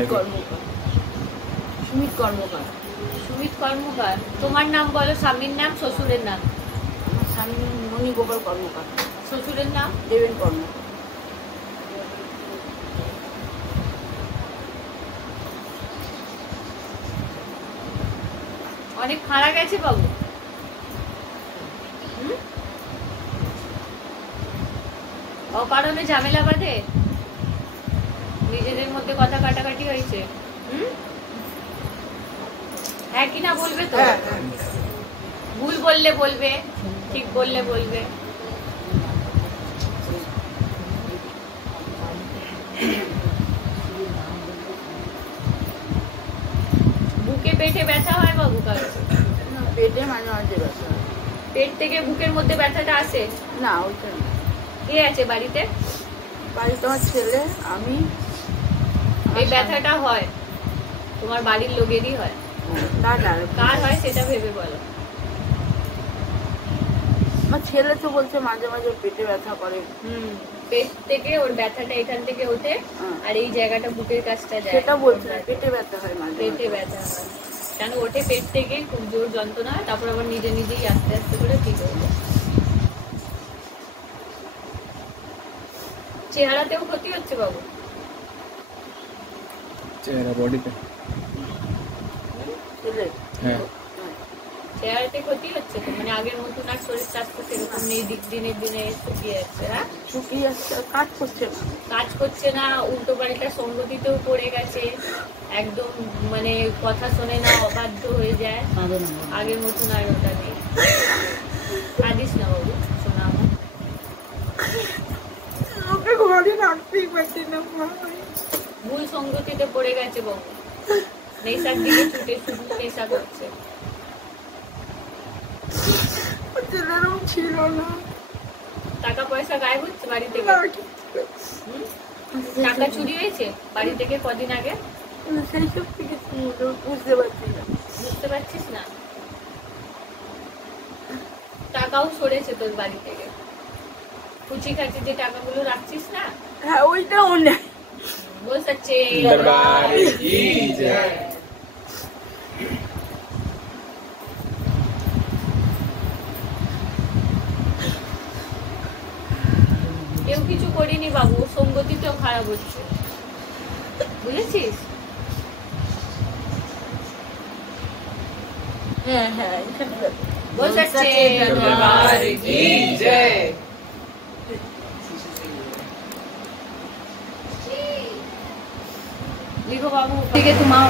সুমিত কর্মকার। সুমিত কর্মকার। তোমার নাম বলো, স্বামীর নাম, শ্বশুরের নাম। আমার স্বামী মণিগোপাল কর্মকার। শ্বশুরের নাম দেবেন কর্মকার। অনেক খারাপ গেছে বাবু। অকারণে ঝামেলা বাঁধে, নিজেদের মধ্যে কথা কাটাকাটি হয়েছে। হ্যাঁ কি না বলবে তো? ভুল বললে বলবে, ঠিক বললে বলবে। বুকে পেটে ব্যথা হয় বাবু কারো? পেটে মাঝে মাঝে ব্যথা হয়। পেট থেকে বুকের মধ্যে ব্যথাটা আসে না? ওইটা না। কে আছে বাড়িতে? বাড়িতে আমার ছেলে, আমি। এই ব্যথাটা হয় তোমার বাড়ির লোকেরই হয়? কার হয় সেটা ভেবে বলো। আমার ছেলে তো বলছে মাঝে মাঝে পেটে ব্যথা করে। পেট থেকে ওর ব্যথাটা এখান থেকে ওঠে, আর এই জায়গাটা বুকের কাছটা যায়। সেটা বলছে না, পেটে ব্যথা হয় মাঝে। পেটে ব্যথা হয় কেন? ওঠে পেট থেকে, খুব জোর যন্ত্রণা হয়, তারপর আবার নিজে নিজেই আস্তে আস্তে করে ঠিক হয়ে যায়। চেহারাতেও ক্ষতি হচ্ছে বাবু? চেহারা বডিতে? হ্যাঁ। চেহারাতে ক্ষতি হচ্ছে তো, মানে আগের মতন আর শরীর স্বাস্থ্য সেরকম নেই, দিনের দিনে শুকিয়ে যাচ্ছে। হ্যাঁ, শুকিয়ে যাচ্ছে, কাজ করছে না। কাজ করছে না, উল্টো পাল্টা সঙ্গতিতেও পড়ে গেছে, একদম মানে কথা শোনে না, অবাধ্য হয়ে যায়। আগের মতন আর ওটা নেই। কাঁদিস না বাবু, শোনা আমার। ঘরে রাখতেই পারছি না। ভুল সঙ্গতিতে পড়ে গেছে বাবু, নেশার দিকে ছুটে শুধু নেশা করছে। ছিল না। টাকা পয়সা গায়েব হচ্ছে বাড়ি থেকে? টাকা চুরি হয়েছে বাড়ি থেকে কদিন আগে? সেইসব থেকে বুঝতে পারছি না। বুঝতে পারছিস না? টাকাও সরেছে তোর বাড়ি থেকে, কুচি খাচি যে টাকাগুলো রাখছিস না? হ্যাঁ, ওইটাও নেই। बोल सच्चे दरबार की जय। কেউ কিছু করিনি বাবু, সঙ্গতিতেও খারাপ হচ্ছে, বুঝেছিস? হ্যাঁ হ্যাঁ, बोल सच्चे दरबार की जय। लिखो बाबू, ठीक है तुम आओ।